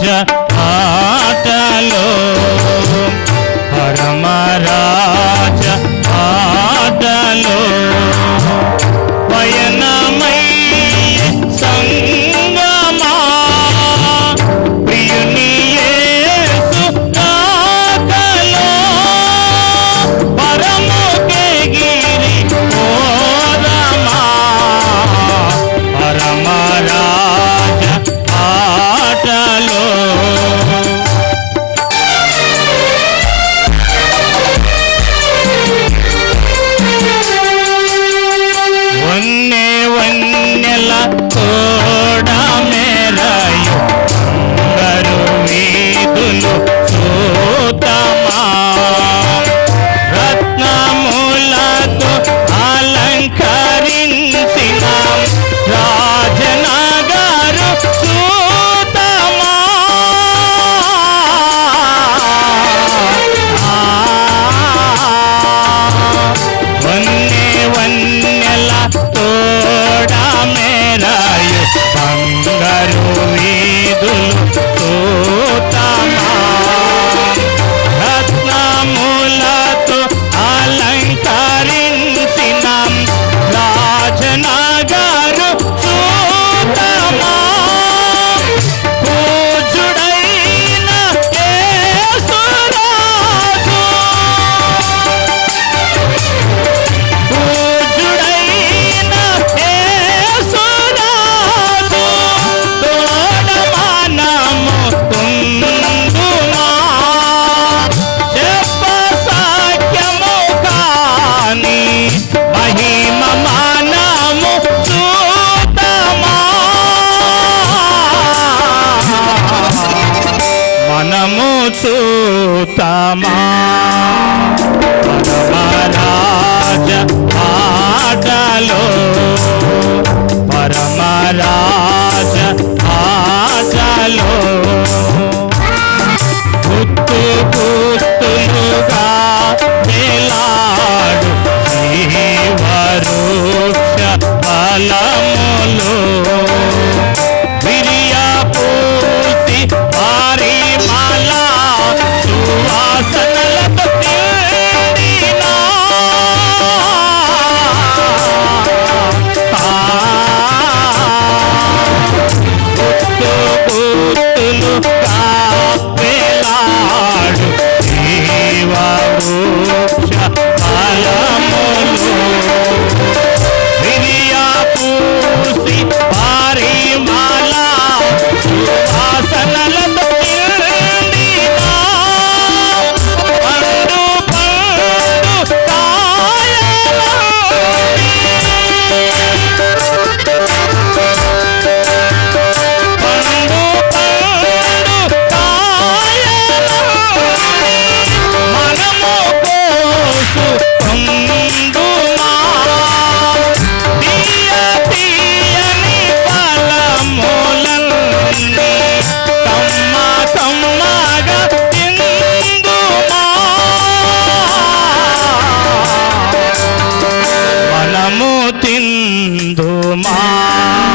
Yeah. మనము చూతమా మనమరాజ ఆటలో do mar.